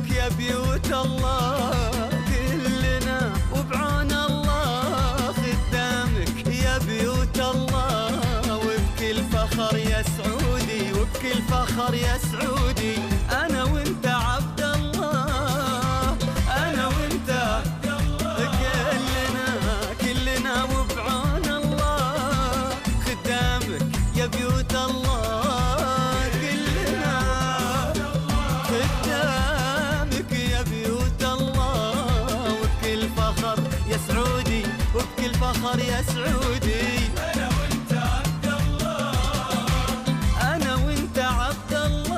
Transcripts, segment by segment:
قدامك يا بيوت الله كلنا وبعون الله خدامك يا بيوت الله وبكل فخر يا سعودي وبكل فخر يا سعودي أنا وانت عبد الله أنا وانت عبد الله كلنا وبعون الله خدامك يا بيوت الله كلنا خدامك يا بيوت الله وبكل فخر يا سعودي وبكل فخر يا سعودي أنا وانت عبد الله أنا وانت عبد الله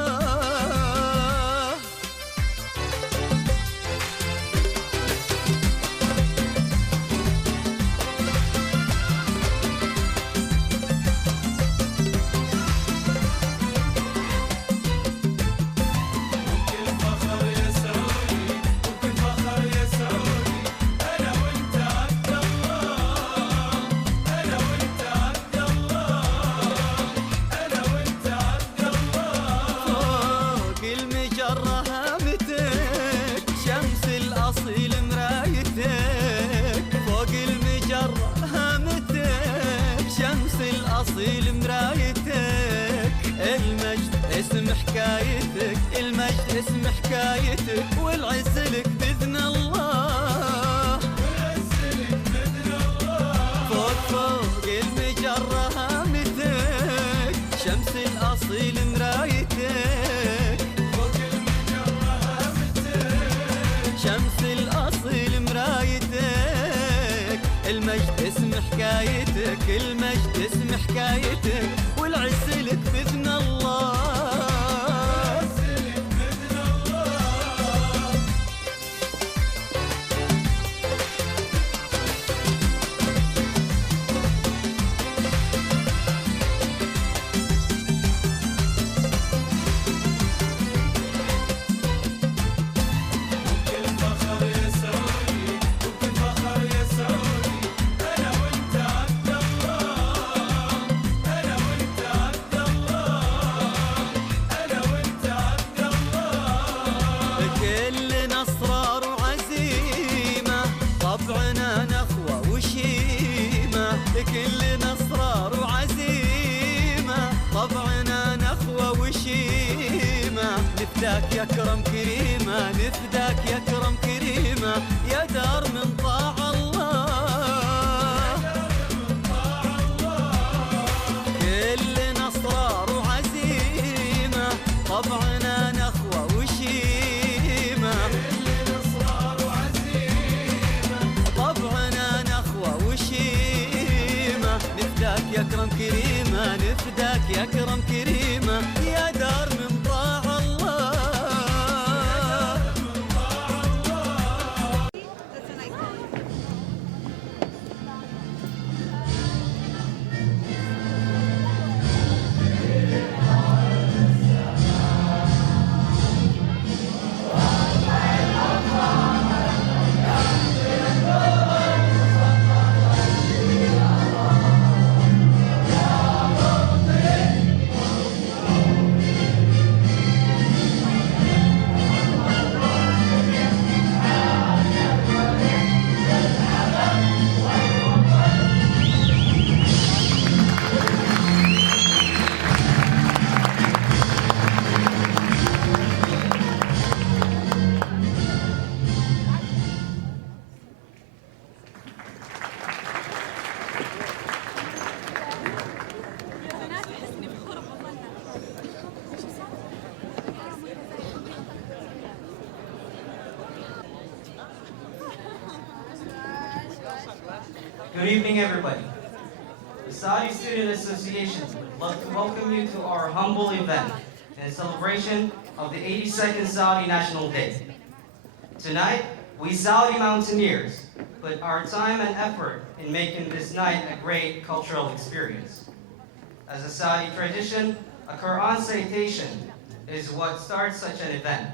أصيل مرايتك المجد اسم حكايتك المجد اسم حكايتك والعز لك بإذن الله والعز لك بإذن الله فوق المجرة هامتك شمس الأصيل مرايتك فوق المجرة هامتك شمس الأصيل مرايتك المجد اسم حكايتك المجد اسم حكايتك والعز لك بإذن الله والعز لك بإذن الله كلنا اصرار وعزيمه طبعنا نخوه وشيمه نفداك يا كرم كريمه نفداك يا كرم كريمه يا دار من طاع الله كلنا اصرار وعزيمه طبعنا نخوه وشيمه كلنا اصرار وعزيمه طبعنا نخوه وشيمه نفداك يا كرم كريمه نفداك يا كرم كريمه يا دار من طاع الله Good evening, everybody. The Saudi Student Association would love to welcome you to our humble event in celebration of the 82nd Saudi National Day. Tonight, we Saudi mountaineers put our time and effort in making this night a great cultural experience. As a Saudi tradition, a Quran citation is what starts such an event.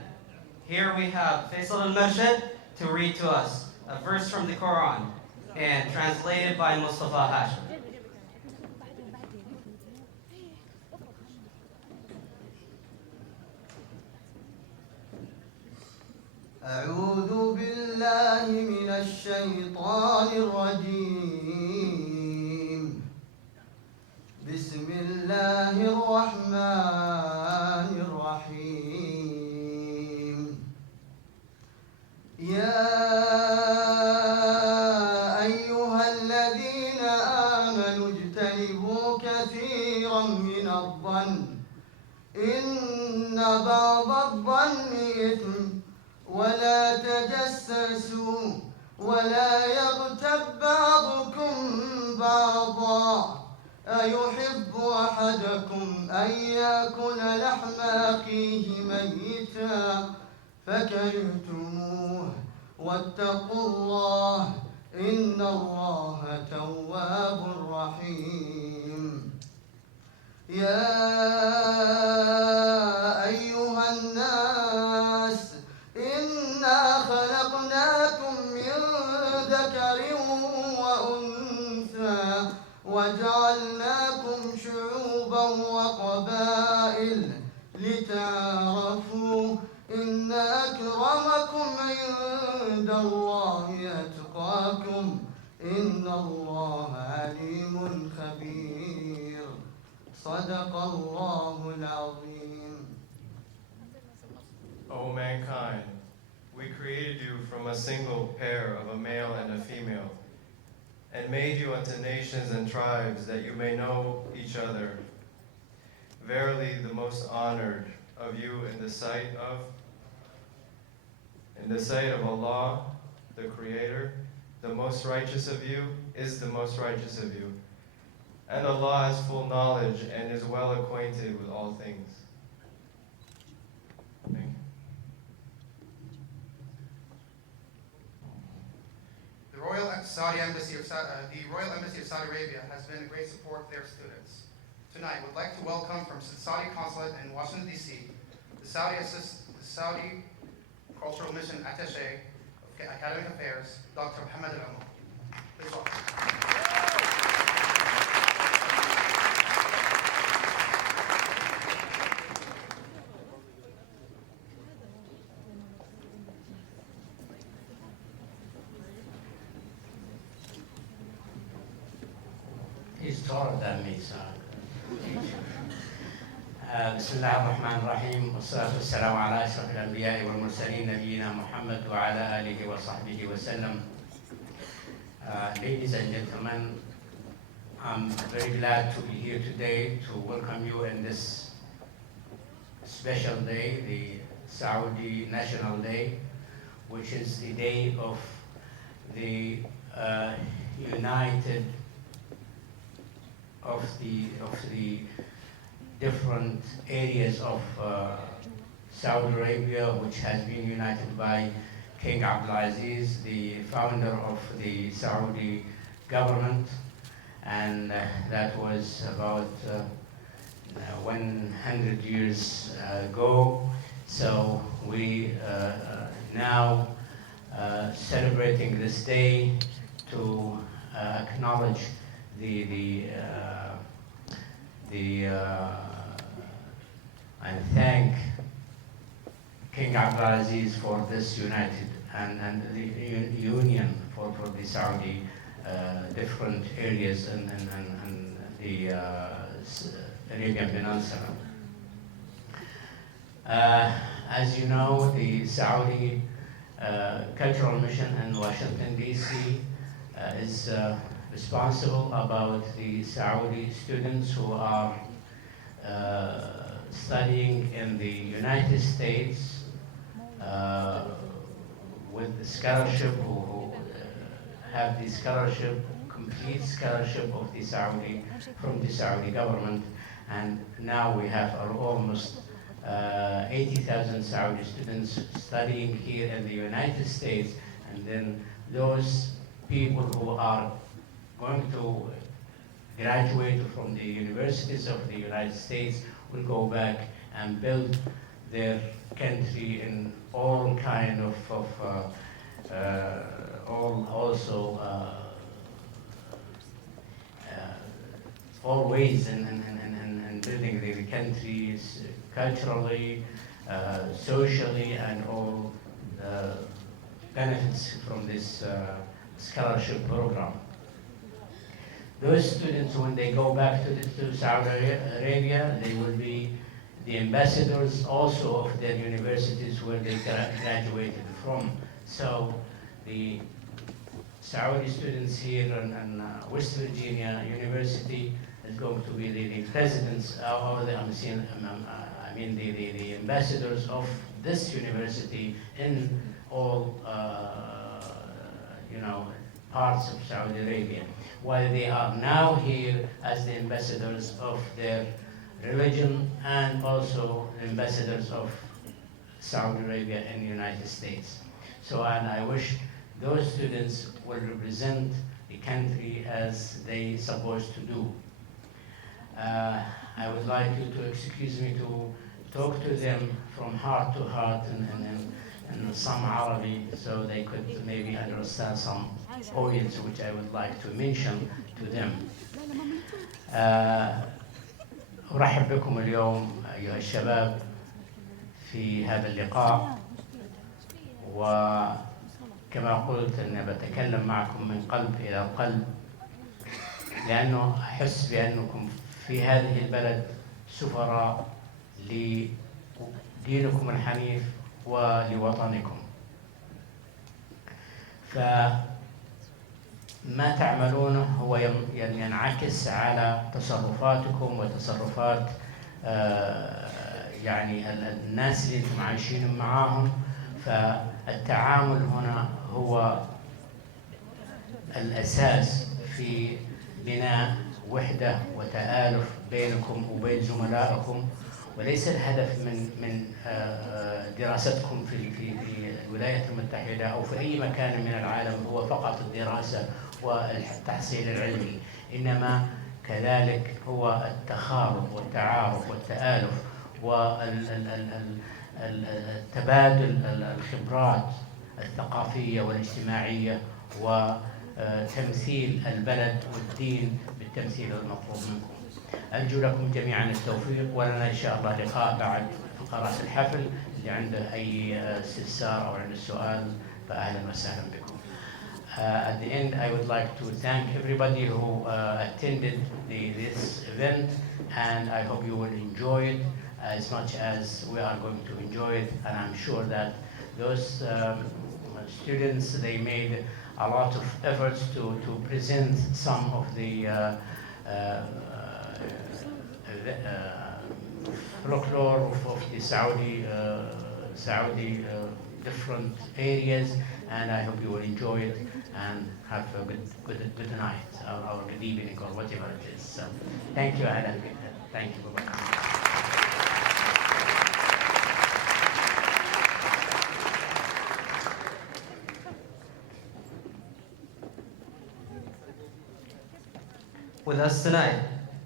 Here we have Faisal al-Marshad to read to us a verse from the Quran and translated by Mustafa Hashim. أعوذ بالله من الشيطان الرجيم. بسم الله الرحمن الرحيم. يا أيها الذين آمنوا اجتنبوا كثيرا من الظن إن بعض الظن إثم ولا تجسسوا ولا يغتب بعضكم بعضا أيحب أحدكم أن يأكل لحم أخيه ميتا فكرهتموه واتقوا الله إن الله تواب رحيم. يا أيها الناس إنا خلقناكم من ذكر وأنثى وجعلناكم شعوبا وقبائل لتعارفوا إن أكرمكم عند الله أتقاكم إن الله عليم خبير. صدق الله العظيم. O mankind, we created you from a single pair of a male and a female, and made you unto nations and tribes that you may know each other. Verily, the most honored of you in the sight of Allah, the Creator, the most righteous of you is the most righteous of you. And Allah has full knowledge and is well acquainted with all things. Thank you. The Royal Embassy of Saudi Arabia has been a great support of their students. Tonight, we'd like to welcome from the Saudi Consulate in Washington D.C. the Saudi Cultural Mission Attaché of Academic Affairs, Dr. Mohammed Al-Umar. Please welcome. He's taller than me, so. بسم الله الرحمن الرحيم والصلاة والسلام على أشرف الأنبياء والمرسلين نبينا محمد وعلى آله وصحبه وسلم. Ladies and gentlemen, I'm very glad to be here today to welcome you in this special day, the Saudi National Day, which is the day of the united of the different areas of Saudi Arabia, which has been united by King Abdulaziz, the founder of the Saudi government, and that was about 100 years ago. So we now celebrating this day to acknowledge and thank King Abdulaziz for this united and the union for the Saudi different areas and the Arabian Peninsula. As you know, the Saudi Cultural Mission in Washington D.C. is responsible about the Saudi students who are studying in the United States with the scholarship, who have the scholarship, complete scholarship of the Saudi, from the Saudi government. And now we have almost 80,000 Saudi students studying here in the United States, and then those people who are going to graduate from the universities of the United States will go back and build their country in all kind of all ways in building the countries culturally, socially, and all benefits from this scholarship program. Those students, when they go back to Saudi Arabia, they will be the ambassadors also of their universities where they graduated from. So the Saudi students here in West Virginia University is going to be the presidents, or the ambassadors of this university in all parts of Saudi Arabia, while they are now here as the ambassadors of their religion and also ambassadors of Saudi Arabia in the United States. So, and I wish those students will represent the country as they supposed to do. I would like you to excuse me to talk to them from heart to heart in some Arabic, so they could maybe understand some points which I would like to mention to them. أرحب بكم اليوم أيها الشباب في هذا اللقاء، وكما قلت أن بتكلم معكم من قلب إلى قلب، لأنه أحس بأنكم في هذه البلد سفراء لدينكم الحنيف ولوطنكم. فما تعملونه هو ينعكس على تصرفاتكم وتصرفات الناس اللي انتم عايشين معاهم. فالتعامل هنا هو الأساس في بناء وحدة وتآلف بينكم وبين زملائكم، وليس الهدف من دراستكم في الولايات المتحدة أو في أي مكان من العالم هو فقط الدراسة والتحصيل العلمي، إنما كذلك هو التخارج والتعارف والتآلف والتبادل الخبرات الثقافية والاجتماعية وتمثيل البلد والدين بالتمثيل المطلوب منكم. أرجو لكم جميعا التوفيق، ولنا إن شاء الله لقاء بعد فقرات الحفل. اللي عنده أي استفسار أو عنده سؤال فأهلا وسهلا بكم. At the end, I would like to thank everybody who attended this event, and I hope you will enjoy it as much as we are going to enjoy it. And I'm sure that those students, they made a lot of efforts to present some of the folklore of the Saudi different areas, and I hope you will enjoy it and have a good night or good evening or whatever it is. So, thank you, Alan. Thank you. Bye-bye. With us tonight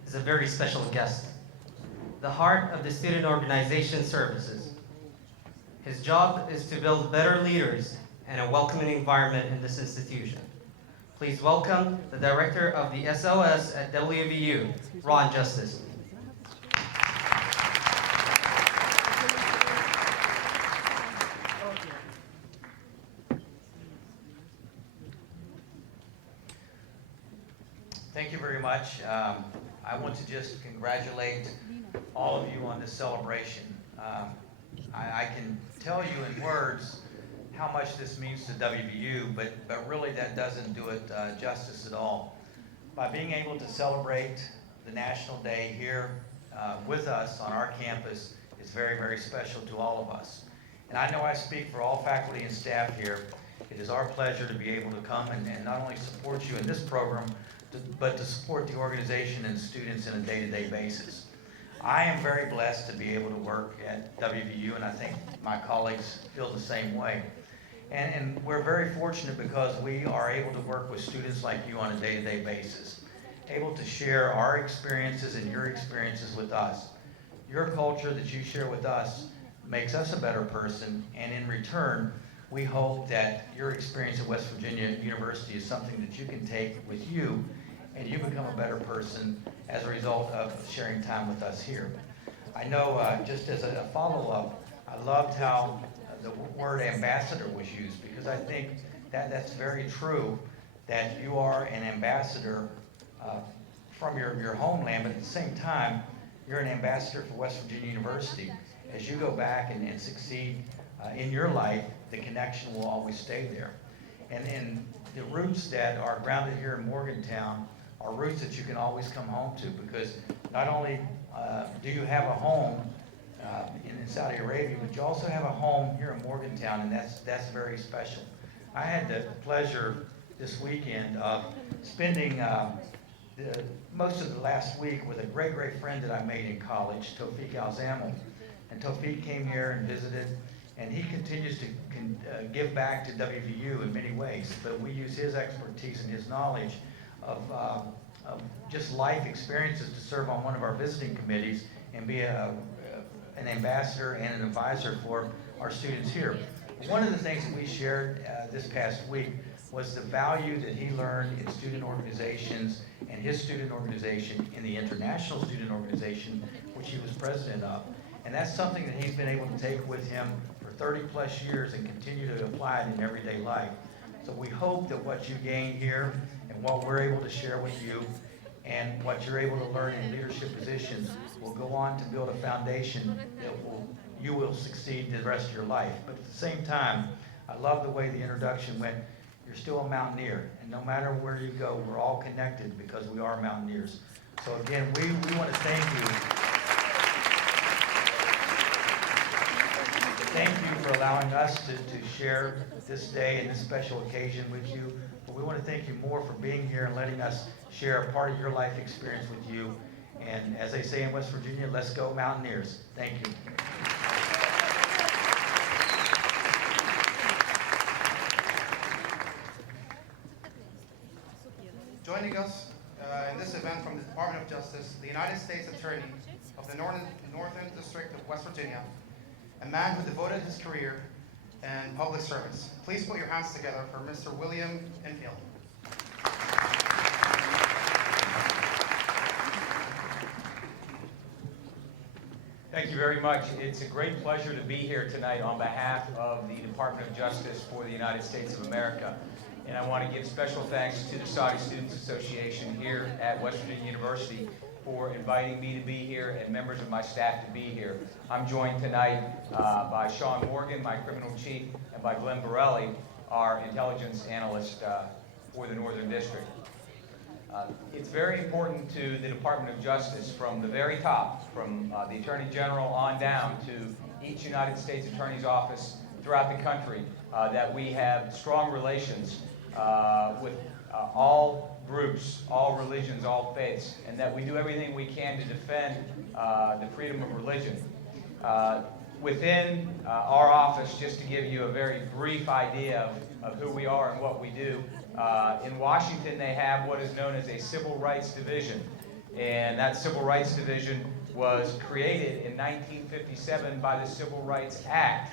is a very special guest, the heart of the Student Organization Services. His job is to build better leaders and a welcoming environment in this institution. Please welcome the Director of the SOS at WVU, Ron Justice. Thank you very much. I want to just congratulate all of you on this celebration. I can tell you in words how much this means to WVU, but really that doesn't do it justice at all. By being able to celebrate the National Day here with us on our campus is very, very special to all of us. And I know I speak for all faculty and staff here. It is our pleasure to be able to come and not only support you in this program, but to support the organization and students on a day-to-day basis. I am very blessed to be able to work at WVU, and I think my colleagues feel the same way. And we're very fortunate because we are able to work with students like you on a day-to-day basis, able to share our experiences and your experiences with us. Your culture that you share with us makes us a better person, and in return, we hope that your experience at West Virginia University is something that you can take with you and you become a better person as a result of sharing time with us here. I know, just as a follow-up, I loved how the word ambassador was used, because I think that's very true, that you are an ambassador from your homeland, but at the same time, you're an ambassador for West Virginia University. As you go back and succeed in your life, the connection will always stay there. And the roots that are grounded here in Morgantown are roots that you can always come home to, because not only do you have a home in Saudi Arabia, but you also have a home here in Morgantown, and that's very special. I had the pleasure this weekend of spending most of the last week with a great friend that I made in college, Tawfiq Al-Zamel. And Tawfiq came here and visited, and he continues to give back to WVU in many ways, but we use his expertise and his knowledge of just life experiences to serve on one of our visiting committees and be an ambassador and an advisor for our students here. One of the things that we shared this past week was the value that he learned in student organizations and his student organization in the International Student Organization, which he was president of. And that's something that he's been able to take with him for 30 plus years and continue to apply it in everyday life. So we hope that what you gain here and what we're able to share with you and what you're able to learn in leadership positions will go on to build a foundation that you will succeed the rest of your life. But at the same time, I love the way the introduction went. You're still a mountaineer, and no matter where you go, we're all connected because we are mountaineers. So again, we want to thank you. Thank you for allowing us to share this day and this special occasion with you. But we want to thank you more for being here and letting us share a part of your life experience with you. And as they say in West Virginia, let's go Mountaineers. Thank you. Joining us in this event from the Department of Justice, the United States Attorney of the Northern District of West Virginia, a man who devoted his career in public service. Please put your hands together for Mr. William Enfield. Thank you very much. It's a great pleasure to be here tonight on behalf of the Department of Justice for the United States of America. And I want to give special thanks to the Saudi Students Association here at West Virginia University for inviting me to be here and members of my staff to be here. I'm joined tonight by Sean Morgan, my criminal chief, and by Glenn Borelli, our intelligence analyst for the Northern District. It's very important to the Department of Justice from the very top, from the Attorney General on down to each United States Attorney's Office throughout the country, that we have strong relations with all groups, all religions, all faiths, and that we do everything we can to defend the freedom of religion. Within our office, just to give you a very brief idea of who we are and what we do, in Washington they have what is known as a Civil Rights Division, and that Civil Rights Division was created in 1957 by the Civil Rights Act.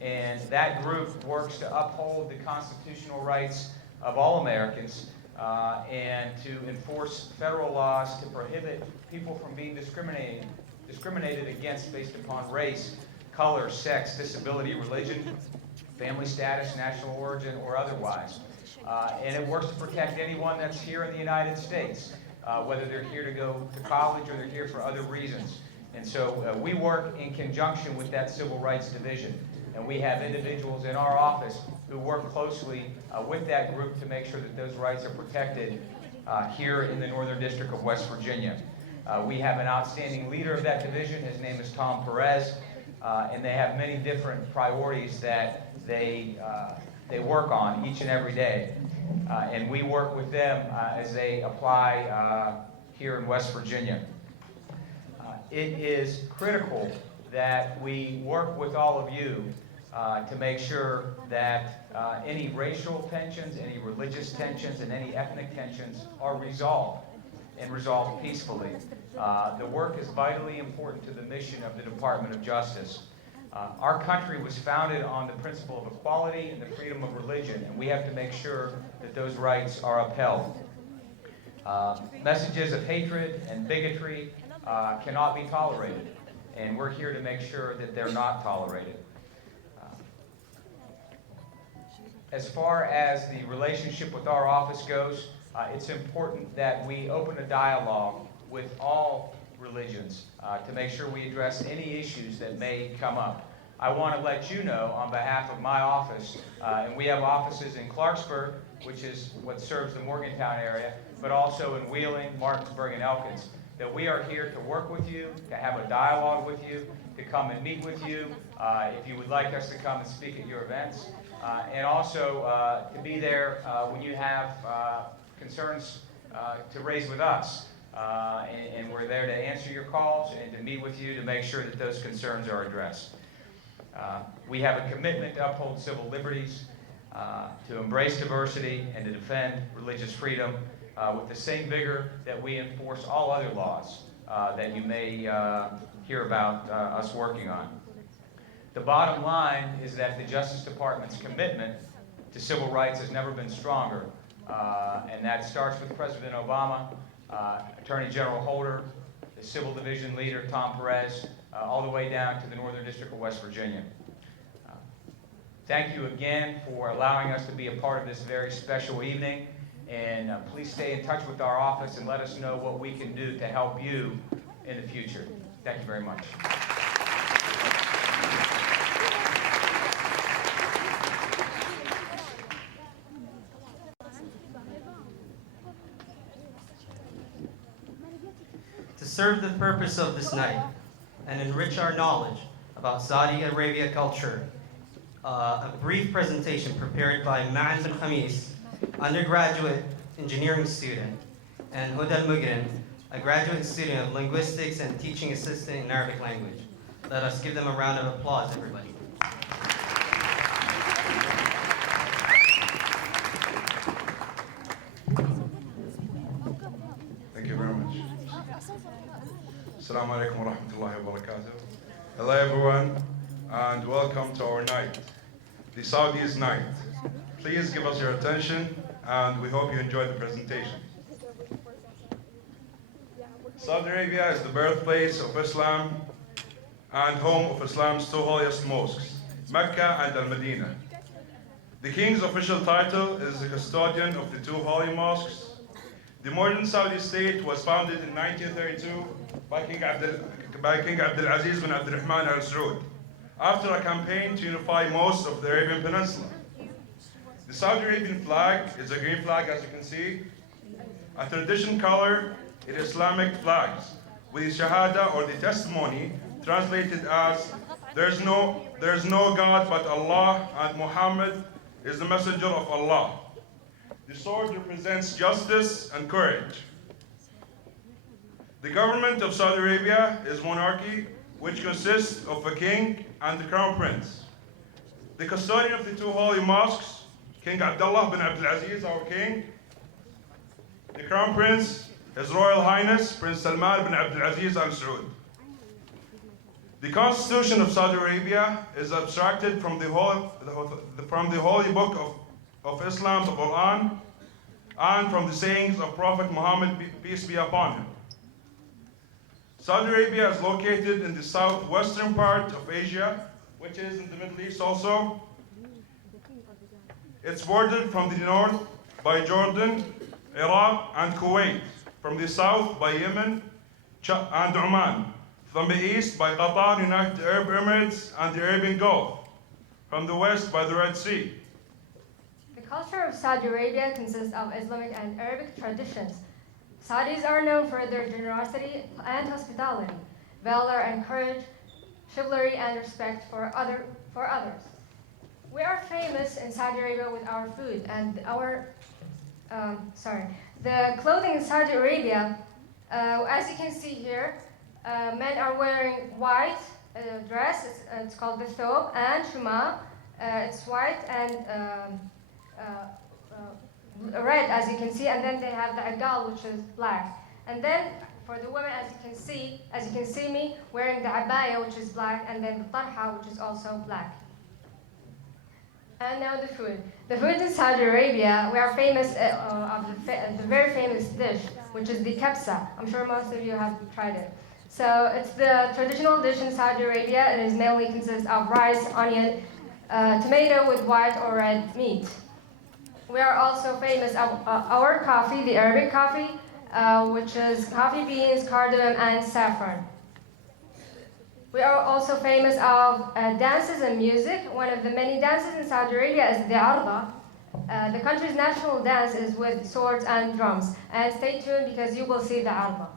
And that group works to uphold the constitutional rights of all Americans and to enforce federal laws to prohibit people from being discriminated against based upon race, color, sex, disability, religion, family status, national origin, or otherwise. And it works to protect anyone that's here in the United States, whether they're here to go to college or they're here for other reasons. And so we work in conjunction with that Civil Rights Division. And we have individuals in our office who work closely with that group to make sure that those rights are protected here in the Northern District of West Virginia. We have an outstanding leader of that division. His name is Tom Perez, and they have many different priorities that they work on each and every day. And we work with them as they apply here in West Virginia. It is critical that we work with all of you to make sure that any racial tensions, any religious tensions, and any ethnic tensions are resolved and resolved peacefully. The work is vitally important to the mission of the Department of Justice. Our country was founded on the principle of equality and the freedom of religion, and we have to make sure that those rights are upheld. Messages of hatred and bigotry cannot be tolerated, and we're here to make sure that they're not tolerated. as far as the relationship with our office goes, it's important that we open a dialogue with all religions to make sure we address any issues that may come up. I want to let you know on behalf of my office, and we have offices in Clarksburg, which is what serves the Morgantown area, but also in Wheeling, Martinsburg, and Elkins, that we are here to work with you, to have a dialogue with you, to come and meet with you, if you would like us to come and speak at your events, and also to be there when you have concerns to raise with us. And we're there to answer your calls and to meet with you to make sure that those concerns are addressed. We have a commitment to uphold civil liberties, to embrace diversity, and to defend religious freedom with the same vigor that we enforce all other laws that you may hear about us working on. The bottom line is that the Justice Department's commitment to civil rights has never been stronger, and that starts with President Obama, Attorney General Holder, the Civil Division Leader Tom Perez, all the way down to the Northern District of West Virginia. Thank you again for allowing us to be a part of this very special evening, and please stay in touch with our office and let us know what we can do to help you in the future. Thank you very much. To serve the purpose of this night and enrich our knowledge about Saudi Arabia culture, a brief presentation prepared by Ma'an bin Khamis, undergraduate engineering student, and Huda al-Mugrin, a graduate student of linguistics and teaching assistant in Arabic language. Let us give them a round of applause, everybody. Thank you very much. Assalamu alaikum wa rahmatullahi wa barakatuh. Hello everyone, and welcome to our night, the Saudi's night. Please give us your attention, and we hope you enjoy the presentation. Saudi Arabia is the birthplace of Islam and home of Islam's two holiest mosques, Mecca and Al-Medina. The king's official title is the custodian of the two holy mosques. The modern Saudi state was founded in 1932 by King Abdulaziz bin Abdurrahman al Saud, after a campaign to unify most of the Arabian Peninsula. The Saudi Arabian flag is a green flag, as you can see. A tradition color is Islamic flags, with the Shahada or the testimony translated as there's no God but Allah, and Muhammad is the messenger of Allah. The sword represents justice and courage. The government of Saudi Arabia is monarchy, which consists of a king and the crown prince. The custodian of the two holy mosques, King Abdullah bin Abdulaziz, our king. The crown prince, His Royal Highness Prince Salman bin Abdulaziz Al Saud. The constitution of Saudi Arabia is abstracted from the holy book of Islam, the Quran, and from the sayings of Prophet Muhammad, peace be upon him. Saudi Arabia is located in the southwestern part of Asia, which is in the Middle East also. It's bordered from the north by Jordan, Iraq, and Kuwait, from the south by Yemen and Oman, from the east by Qatar, United Arab Emirates, and the Arabian Gulf, from the west by the Red Sea. The culture of Saudi Arabia consists of Islamic and Arabic traditions. Saudis are known for their generosity and hospitality, valor and courage, chivalry and respect for others. We are famous in Saudi Arabia with our food and the clothing in Saudi Arabia. As you can see here, men are wearing white dress. It's called the thobe, and shuma. It's white and red, as you can see, and then they have the agal, which is black. And then for the women, as you can see me wearing the abaya, which is black, and then the tarha, which is also black. And now the food. The food in Saudi Arabia, we are famous of the very famous dish, which is the kabsa. I'm sure most of you have tried it. So it's the traditional dish in Saudi Arabia. It is mainly consists of rice, onion, tomato with white or red meat. We are also famous of our coffee, the Arabic coffee, which is coffee beans, cardamom, and saffron. We are also famous of dances and music. One of the many dances in Saudi Arabia is the arda. The country's national dance is with swords and drums. And stay tuned because you will see the arda.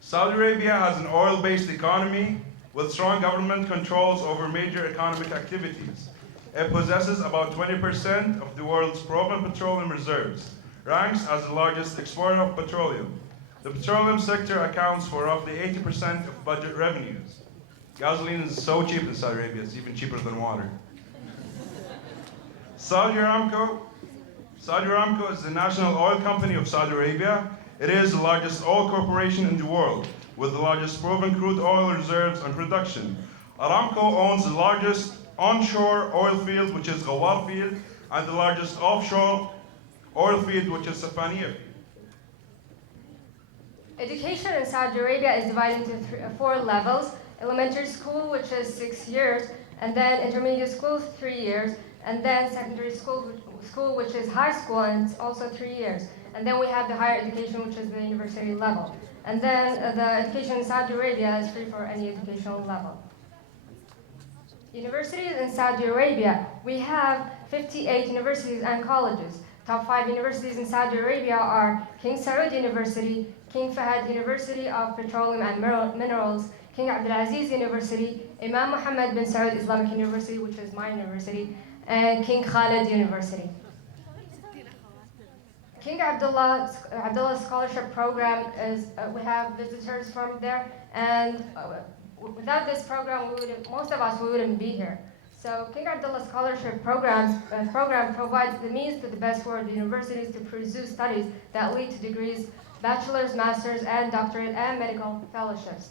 Saudi Arabia has an oil-based economy with strong government controls over major economic activities. It possesses about 20% of the world's proven petroleum reserves, ranks as the largest exporter of petroleum. The petroleum sector accounts for roughly 80% of budget revenues. Gasoline is so cheap in Saudi Arabia, it's even cheaper than water. Saudi Aramco is the national oil company of Saudi Arabia. It is the largest oil corporation in the world, with the largest proven crude oil reserves and production. Aramco owns the largest onshore oil field, which is Ghawar field, and the largest offshore oil field, which is Safaniya. Education in Saudi Arabia is divided into 4 levels. Elementary school, which is 6 years, and then intermediate school, 3 years, and then secondary school, which is high school, and it's also 3 years. And then we have the higher education, which is the university level. And then the education in Saudi Arabia is free for any educational level. Universities in Saudi Arabia, we have 58 universities and colleges. Top 5 universities in Saudi Arabia are King Saud University, King Fahad University of Petroleum and Minerals, King Abdulaziz University, Imam Mohammed bin Saud Islamic University, which is my university, and King Khalid University. King Abdullah Scholarship Program is, we have visitors from there, and without this program, most of us wouldn't be here. So King Abdullah Scholarship program provides the means to the best world universities to pursue studies that lead to degrees, bachelor's, master's, and doctorate, and medical fellowships.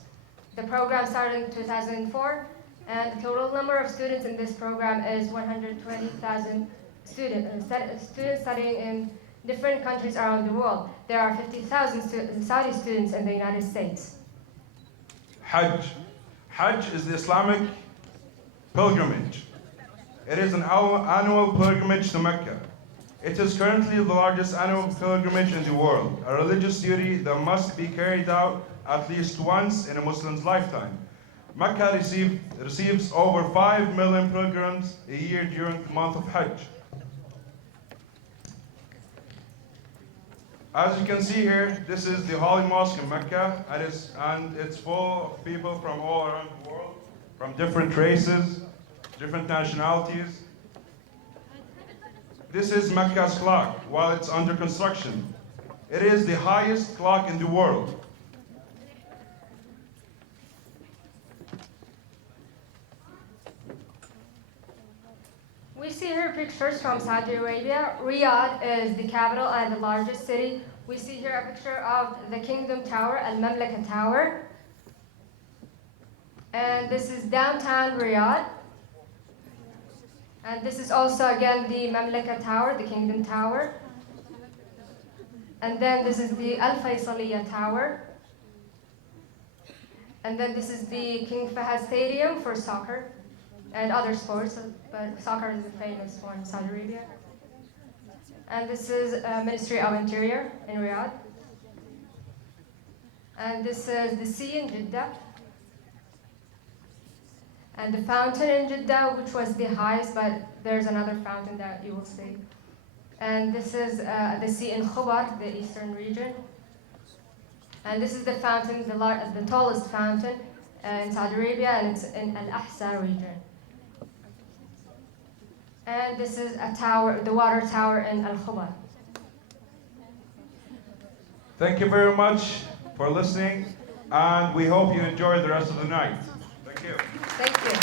The program started in 2004, and the total number of students in this program is 120,000 students studying in different countries around the world. There are 50,000 Saudi students in the United States. Hajj. Hajj is the Islamic pilgrimage. It is an annual pilgrimage to Mecca. It is currently the largest annual pilgrimage in the world, a religious duty that must be carried out at least once in a Muslim's lifetime. Mecca receives over 5 million pilgrims a year during the month of Hajj. As you can see here, this is the Holy Mosque in Mecca, and it's full of people from all around the world, from different races, different nationalities. This is Mecca's clock while it's under construction. It is the highest clock in the world. We see here pictures from Saudi Arabia. Riyadh is the capital and the largest city. We see here a picture of the Kingdom Tower, Al-Mamlaka Tower. And this is downtown Riyadh. And this is also, again, the Mamlaka Tower, the Kingdom Tower. And then this is the Al-Faisaliya Tower. And then this is the King Fahad Stadium for soccer and other sports, but soccer is the famous one in Saudi Arabia. And this is Ministry of Interior in Riyadh. And this is the sea in Jeddah. And the fountain in Jeddah, which was the highest, but there's another fountain that you will see. And this is the sea in Khubar, the eastern region. And this is the fountain, the tallest fountain in Saudi Arabia, and it's in Al-Ahsa region. And this is a tower, the water tower in Al-Khubar. Thank you very much for listening, and we hope you enjoy the rest of the night. Thank you. Thank you.